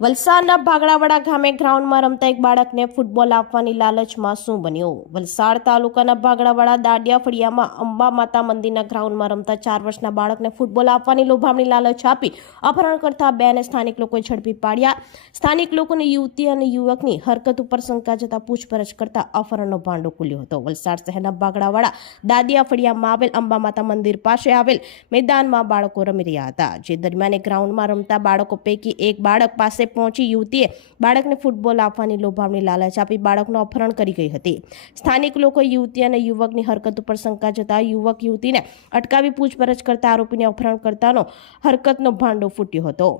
વલસાડના ભાગડાવાડા ગામે ગ્રાઉન્ડમાં રમતા એક બાળકને ફૂટબોલ આપવાની લાલચમાં શું બન્યું. વલસાડ તાલુકાના ભાગડાવાડા દાડિયા ફળિયામાં અંબા માતા મંદિરના ગ્રાઉન્ડમાં રમતા ચાર વર્ષના બાળકને ફૂટબોલ આપવાની લોભામણી લાલચ આપી અપહરણ કરતા બેને સ્થાનિક લોકોએ ઝડપી પાડ્યા. સ્થાનિક લોકોની યુવતી અને યુવકની હરકત ઉપર શંકા જતા પૂછપરછ કરતા અપહરણનો ભાંડો ખુલ્યો હતો. વલસાડ શહેરના ભાગડાવાડા દાદિયા ફળિયામાં આવેલ અંબા માતા મંદિર પાસે આવેલ મેદાનમાં બાળકો રમી રહ્યા હતા. જે દરમિયાન ગ્રાઉન્ડમાં રમતા બાળકો પૈકી એક બાળક પાસે પહોંચી યુવતીએ બાળકને ફૂટબોલ આપવાની લોભામણી લાલચ આપી બાળકનું અપહરણ કરી ગઈ હતી. સ્થાનિક લોકો યુવતી અને યુવકની હરકત ઉપર શંકા જતા યુવક યુવતીને અટકાવી પૂછપરછ કરતા આરોપીને અપહરણ કરતાનો હરકતનો ભાંડો ફૂટ્યો હતો.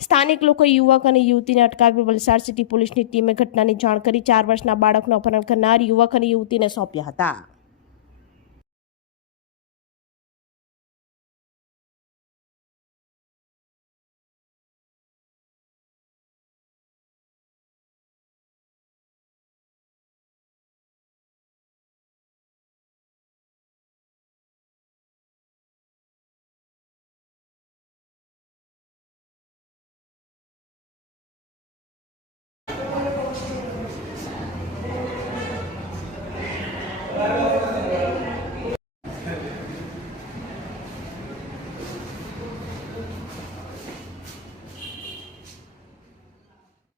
સ્થાનિક લોકો યુવક અને યુવતીને અટકાવી વલસાડ સિટી પોલીસની ટીમે ઘટનાની જાણ કરી ચાર વર્ષના બાળકનું અપહરણ કરનાર યુવક અને યુવતીને સોંપ્યા હતા.